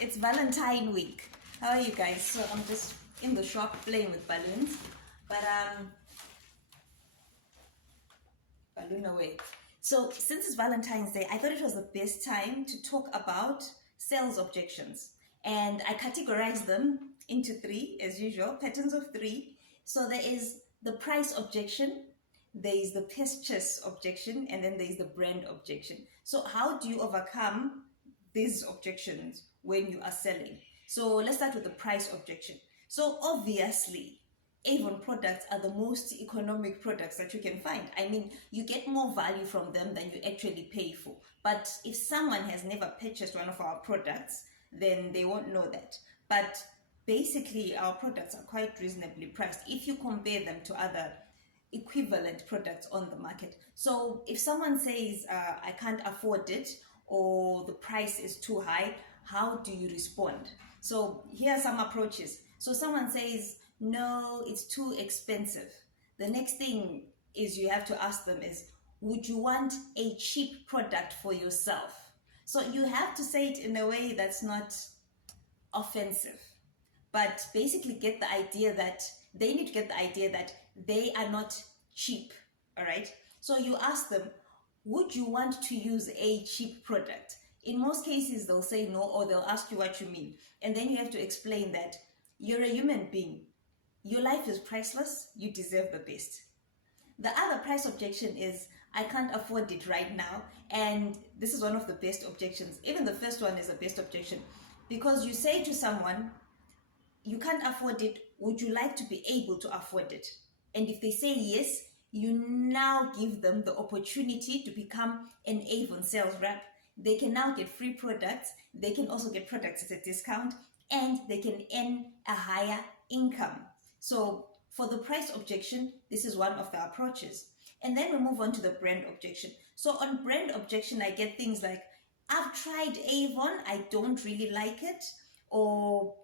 It's Valentine week. How are you guys? So I'm just in the shop playing with balloons, but balloon away. So since it's Valentine's Day, I thought it was the best time to talk about sales objections, and I categorized them into three, as usual, patterns of three. So there is the price objection, there is the purchase objection, and then there is the brand objection. So how do you overcome these objections when you are selling? So let's start with the price objection. So obviously, Avon products are the most economic products that you can find. I mean, you get more value from them than you actually pay for. But if someone has never purchased one of our products, then they won't know that. But basically, our products are quite reasonably priced if you compare them to other equivalent products on the market. So if someone says, I can't afford it, or the price is too high, how do you respond? So here are some approaches. So someone says, no, it's too expensive. The next thing is you have to ask them is, would you want a cheap product for yourself? So you have to say it in a way that's not offensive, but basically get the idea that they need to get the idea that they are not cheap, all right? So you ask them, would you want to use a cheap product? In most cases, they'll say no, or they'll ask you what you mean. And then you have to explain that you're a human being. Your life is priceless. You deserve the best. The other price objection is, I can't afford it right now. And this is one of the best objections. Even the first one is a best objection, because you say to someone, you can't afford it. Would you like to be able to afford it? And if they say yes, you now give them the opportunity to become an Avon sales rep. They can now get free products. They can also get products at a discount, and they can earn a higher income. So for the price objection, this is one of the approaches. And then we move on to the brand objection. So on brand objection, I get things like, I've tried Avon, I don't really like it, or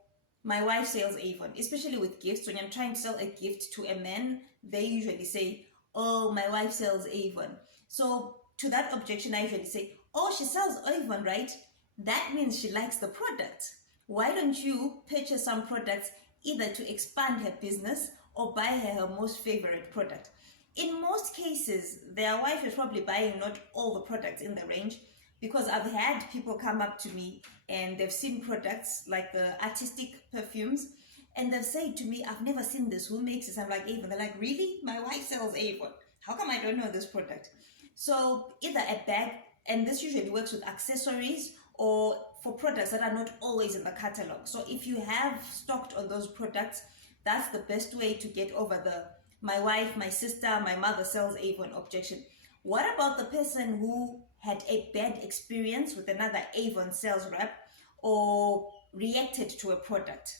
my wife sells Avon, especially with gifts. When I'm trying to sell a gift to a man, they usually say, oh, my wife sells Avon. So to that objection, I usually say, oh, she sells Avon, right? That means she likes the product. Why don't you purchase some products either to expand her business or buy her most favorite product? In most cases, their wife is probably buying not all the products in the range, because I've had people come up to me and they've seen products like the artistic perfumes, and they've said to me, I've never seen this. Who makes this? I'm like, Avon. They're like, really? My wife sells Avon. How come I don't know this product? So either a bag, and this usually works with accessories, or for products that are not always in the catalog. So if you have stocked on those products, that's the best way to get over the my wife, my sister, my mother sells Avon objection. What about the person who had a bad experience with another Avon sales rep or reacted to a product?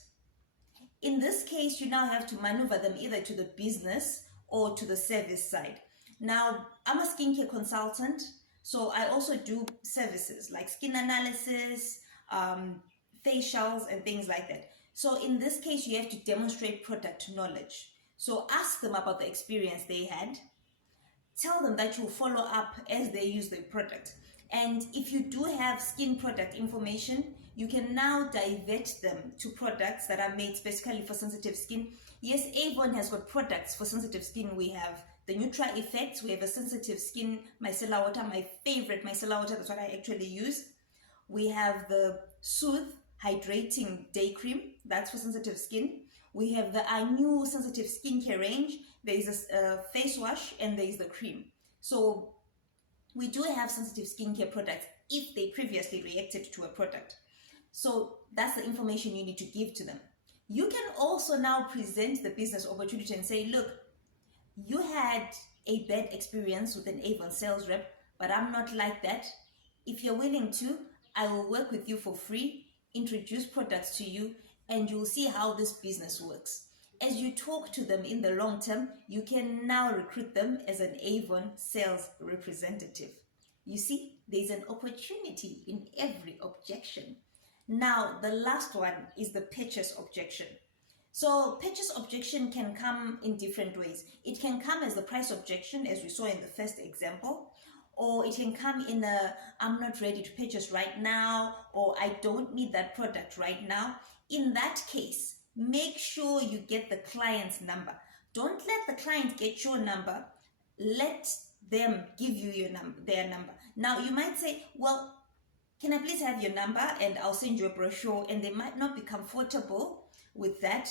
In this case, you now have to maneuver them either to the business or to the service side. Now, I'm a skincare consultant, so I also do services like skin analysis, facials, and things like that. So in this case, you have to demonstrate product knowledge. So ask them about the experience they had. Tell them that you'll follow up as they use the product. And if you do have skin product information, you can now divert them to products that are made specifically for sensitive skin. Yes, Avon has got products for sensitive skin. We have the Nutra Effects. We have a sensitive skin micellar water, my favorite micellar water. That's what I actually use. We have the Soothe Hydrating Day Cream. That's for sensitive skin. We have our new sensitive skincare range. There is a face wash and there is the cream. So we do have sensitive skincare products if they previously reacted to a product. So that's the information you need to give to them. You can also now present the business opportunity and say, look, you had a bad experience with an Avon sales rep, but I'm not like that. If you're willing to, I will work with you for free, introduce products to you, and you'll see how this business works. As you talk to them in the long term, you can now recruit them as an Avon sales representative. You see, there's an opportunity in every objection. Now, the last one is the purchase objection. So purchase objection can come in different ways. It can come as the price objection, as we saw in the first example, or it can come in a I'm not ready to purchase right now, or I don't need that product right now. In that case, make sure you get the client's number. Don't let the client get your number. Let them give you their number. Now you might say, well, can I please have your number and I'll send you a brochure, and they might not be comfortable with that.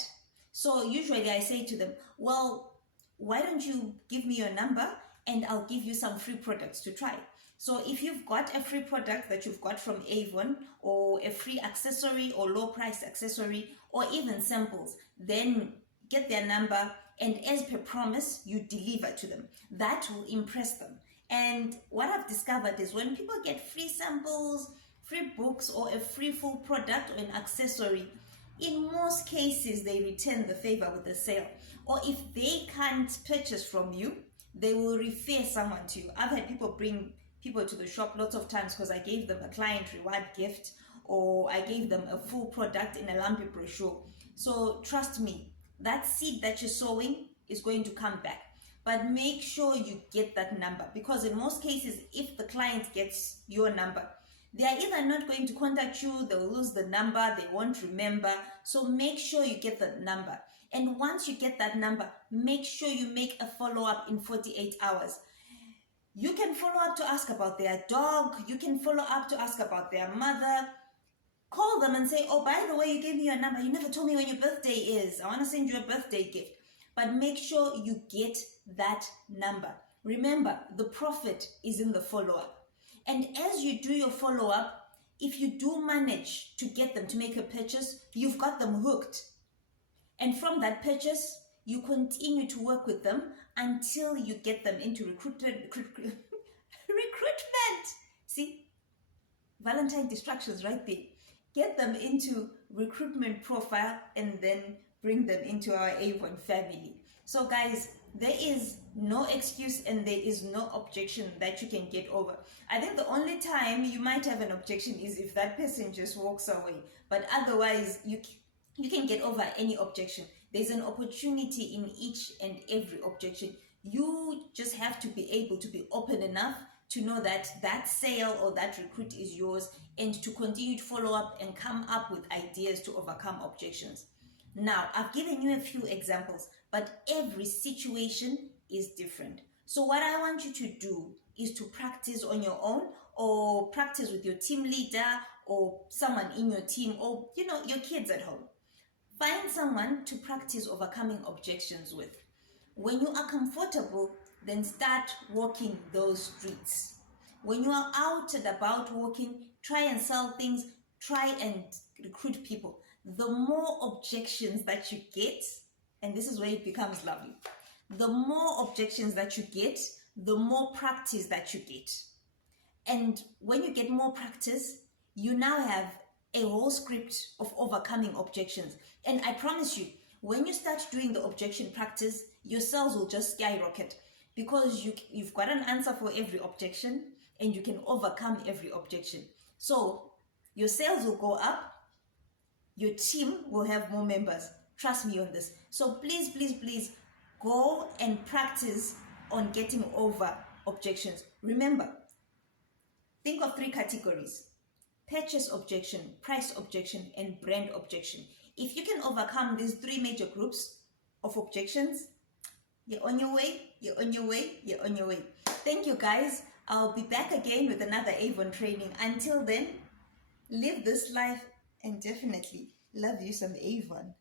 So usually I say to them, well, why don't you give me your number and I'll give you some free products to try. So if you've got a free product that you've got from Avon, or a free accessory or low price accessory, or even samples, then get their number, and as per promise, you deliver to them. That will impress them. And what I've discovered is when people get free samples, free books, or a free full product or an accessory, in most cases they return the favor with a sale. Or if they can't purchase from you, they will refer someone to you. I've had people bring people to the shop lots of times because I gave them a client reward gift, or I gave them a full product in a lumpy brochure. So trust me, that seed that you're sowing is going to come back. But make sure you get that number, because in most cases, if the client gets your number, they are either not going to contact you, they'll lose the number, they won't remember. So make sure you get the number. And once you get that number, make sure you make a follow-up in 48 hours. You can follow up to ask about their dog. You can follow up to ask about their mother. Call them and say, oh, by the way, you gave me your number. You never told me when your birthday is. I want to send you a birthday gift. But make sure you get that number. Remember, the profit is in the follow-up. And as you do your follow-up, if you do manage to get them to make a purchase, you've got them hooked. And from that purchase, you continue to work with them until you get them into recruitment. See, Valentine distractions right there. Get them into recruitment profile and then bring them into our Avon family. So guys, there is no excuse and there is no objection that you can get over. I think the only time you might have an objection is if that person just walks away. But otherwise, you can get over any objection. There's an opportunity in each and every objection. You just have to be able to be open enough to know that that sale or that recruit is yours, and to continue to follow up and come up with ideas to overcome objections. Now, I've given you a few examples, but every situation is different. So what I want you to do is to practice on your own, or practice with your team leader or someone in your team, or your kids at home. Find someone to practice overcoming objections with. When you are comfortable, then start walking those streets. When you are out and about walking, try and sell things, try and recruit people. The more objections that you get, and this is where it becomes lovely, the more objections that you get, the more practice that you get. And when you get more practice, you now have a whole script of overcoming objections. And I promise you, when you start doing the objection practice, your sales will just skyrocket, because you've got an answer for every objection and you can overcome every objection. So your sales will go up, your team will have more members. Trust me on this. So please, please, please go and practice on getting over objections. Remember, think of 3 categories: purchase objection, price objection, and brand objection. If you can overcome these 3 major groups of objections, you're on your way, you're on your way, you're on your way. Thank you guys. I'll be back again with another Avon training. Until then, live this life and definitely love you some Avon.